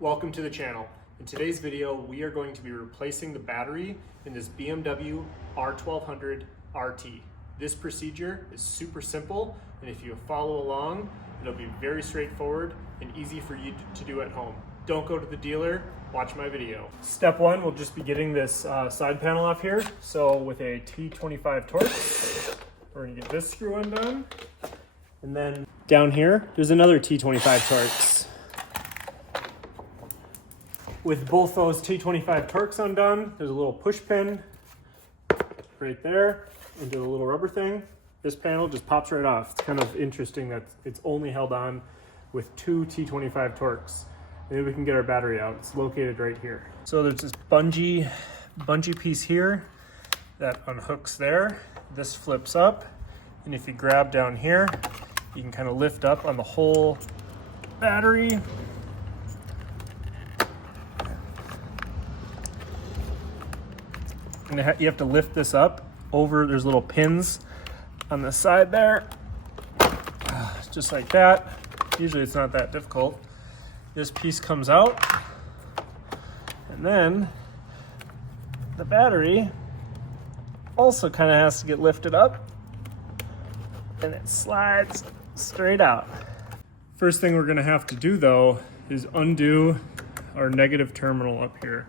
Welcome to the channel. In today's video, we are going to be replacing the battery in this BMW R1200RT. This procedure is super simple, and if you follow along, it'll be very straightforward and easy for you to do at home. Don't go to the dealer, watch my video. Step one, we'll just be getting this side panel off here. So with a T25 Torx, we're gonna get this screw undone. And then down here, there's another T25 Torx. With both those T25 Torx undone, there's a little push pin right there into the little rubber thing. This panel just pops right off. It's kind of interesting that it's only held on with two T25 Torx. Maybe we can get our battery out. It's located right here. So there's this bungee piece here that unhooks there. This flips up, and if you grab down here, you can kind of lift up on the whole battery. And you have to lift this up over, there's little pins on the side there, just like that. Usually it's not that difficult. This piece comes out, and then the battery also kind of has to get lifted up, and it slides straight out. First thing we're gonna have to do though is undo our negative terminal up here.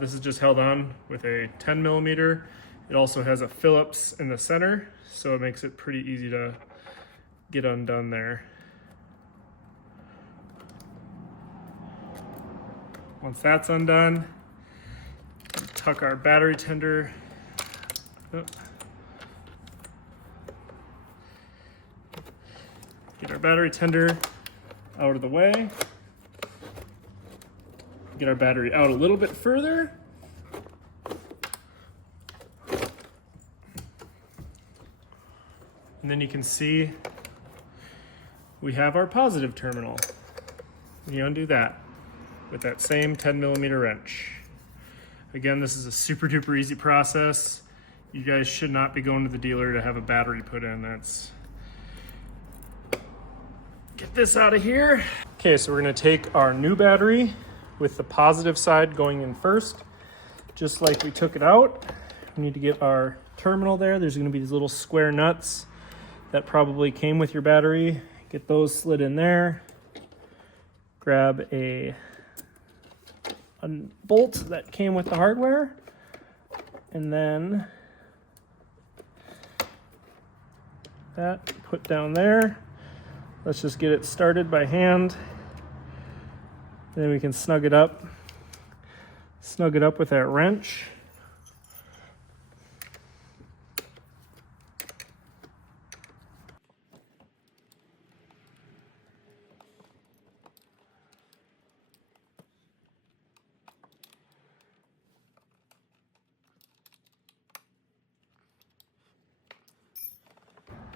This is just held on with a 10 millimeter. It also has a Phillips in the center, so it makes it pretty easy to get undone there. Once that's undone, tuck our battery tender. Get our battery tender out of the way. Get our battery out a little bit further. And then you can see we have our positive terminal. You undo that with that same 10 millimeter wrench. Again, this is a super duper easy process. You guys should not be going to the dealer to have a battery put in. Get this out of here. Okay, so we're gonna take our new battery with the positive side going in first, just like we took it out. We need to get our terminal there. There's gonna be these little square nuts that probably came with your battery. Get those slid in there. Grab a bolt that came with the hardware, and then that put down there. Let's just get it started by hand. Then we can snug it up with that wrench.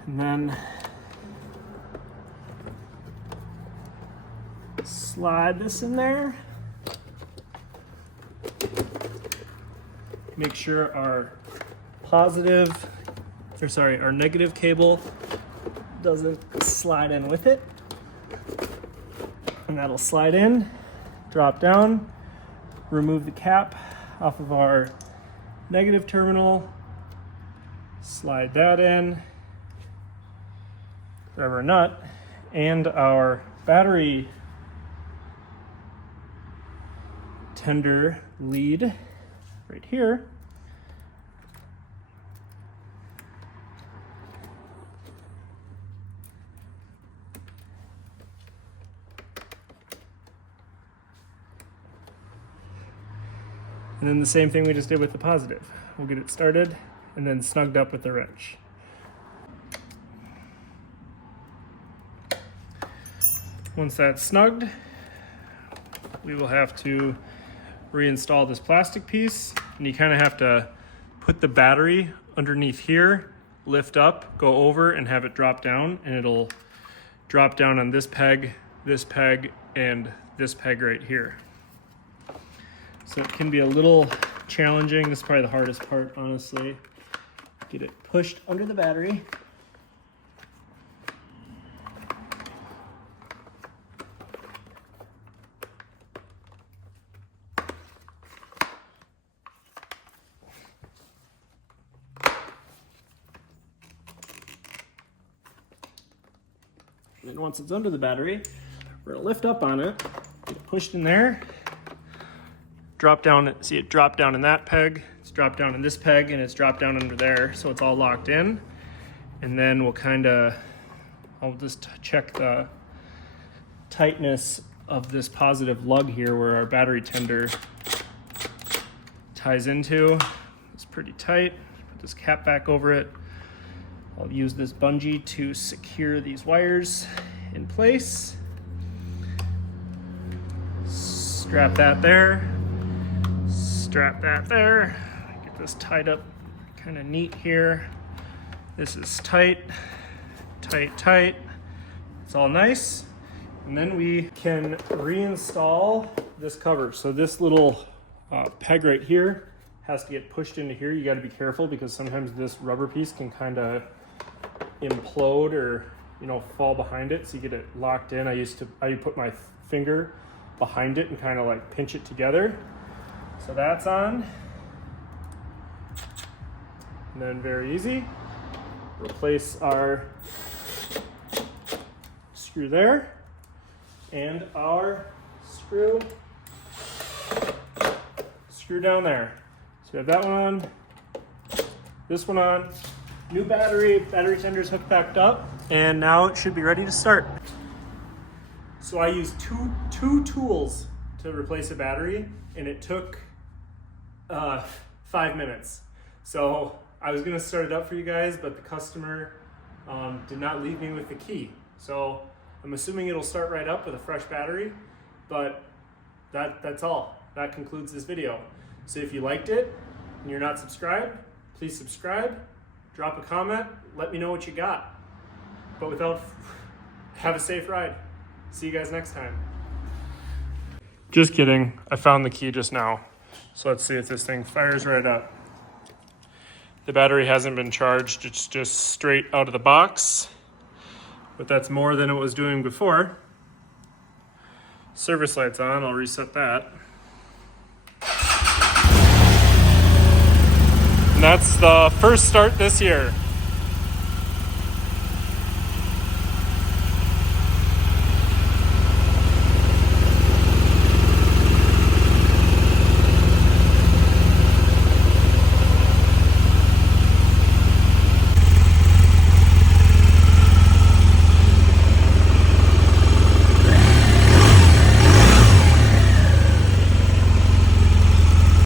And then slide this in there. Make sure our our negative cable doesn't slide in with it. And that'll slide in, drop down, remove the cap off of our negative terminal, slide that in, grab our nut, and our battery tender lead right here. And then the same thing we just did with the positive. We'll get it started and then snugged up with the wrench. Once that's snugged, we will have to reinstall this plastic piece, and you kind of have to put the battery underneath here, lift up, go over, and have it drop down, and it'll drop down on this peg, and this peg right here. So it can be a little challenging. This is probably the hardest part, honestly. Get it pushed under the battery. And once it's under the battery, we're gonna lift up on it, get it pushed in there, drop down, see it drop down in that peg, it's dropped down in this peg, and it's dropped down under there, so it's all locked in. And then we'll I'll just check the tightness of this positive lug here where our battery tender ties into. It's pretty tight. Put this cap back over it. I'll use this bungee to secure these wires in place. Strap that there. Strap that there. Get this tied up kind of neat here. This is tight, tight, tight. It's all nice. And then we can reinstall this cover. So this little peg right here has to get pushed into here. You got to be careful because sometimes this rubber piece can kind of implode or, you know, fall behind it. So you get it locked in. I put my finger behind it and kind of like pinch it together. So that's on. And then very easy, replace our screw there and our screw down there. So we have that one on, this one on, new battery tender's hooked back up, and now it should be ready to start. So I used two tools to replace a battery, and it took 5 minutes. So I was gonna start it up for you guys, but the customer did not leave me with the key. So I'm assuming it'll start right up with a fresh battery, but that's all. That concludes this video. So if you liked it and you're not subscribed, please subscribe, drop a comment, let me know what you got. But have a safe ride. See you guys next time. Just kidding, I found the key just now. So let's see if this thing fires right up. The battery hasn't been charged, it's just straight out of the box, but that's more than it was doing before. Service light's on, I'll reset that. And that's the first start this year.